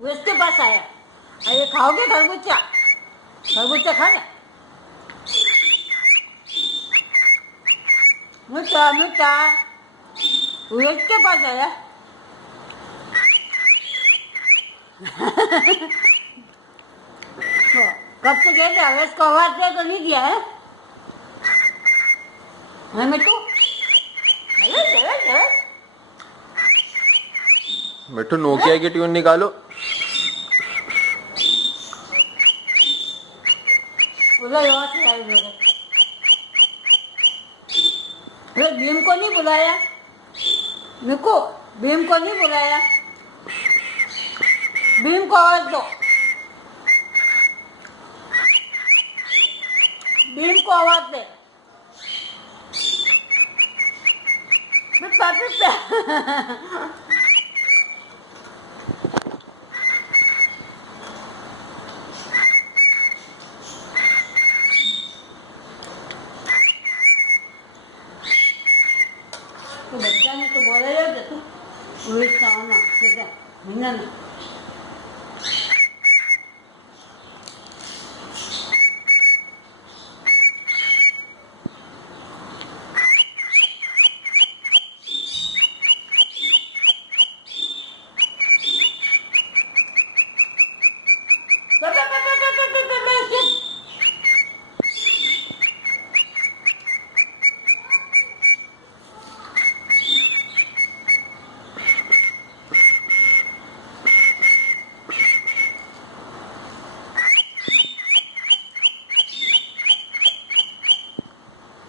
उसके पास आया, अरे खाओगे खरबूजा? खरबूजा खा ना। मुझा मुझा उसके पास आया। कब से गए थे? अवेश को आवाज दे तो नहीं दिया है? हाँ मिट्टू, मिट्टू नोकिया की ट्यून निकालो। उधर यहाँ से आई मेरे। अरे भीम को नहीं बुलाया? निको, भीम को नहीं बुलाया? भीम को आवाज दो। भीम को आवाज दे। Pippa Pippa. तो बच्चा ने तो बोला जाता तू पुलिस का आना ठीक है महीना नहीं।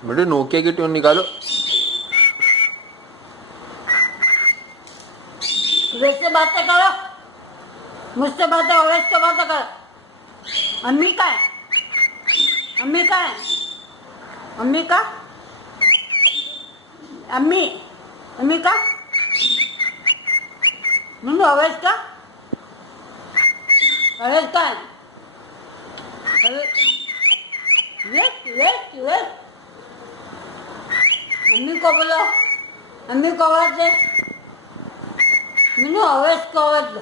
मिट्टू नोकिया की ट्यून निकालो। वैसे बातें करो, मुझसे बातें हो, वैसे बातें करो। अम्मी का है? अम्मी का है? अम्मी का? अम्मी, अम्मी का? मुन्नू अवेश का? अवेश का है? वेट अम्मी को बोलो, अम्मी को आवाज दे। मुन्नू अवेश को आवाज दो।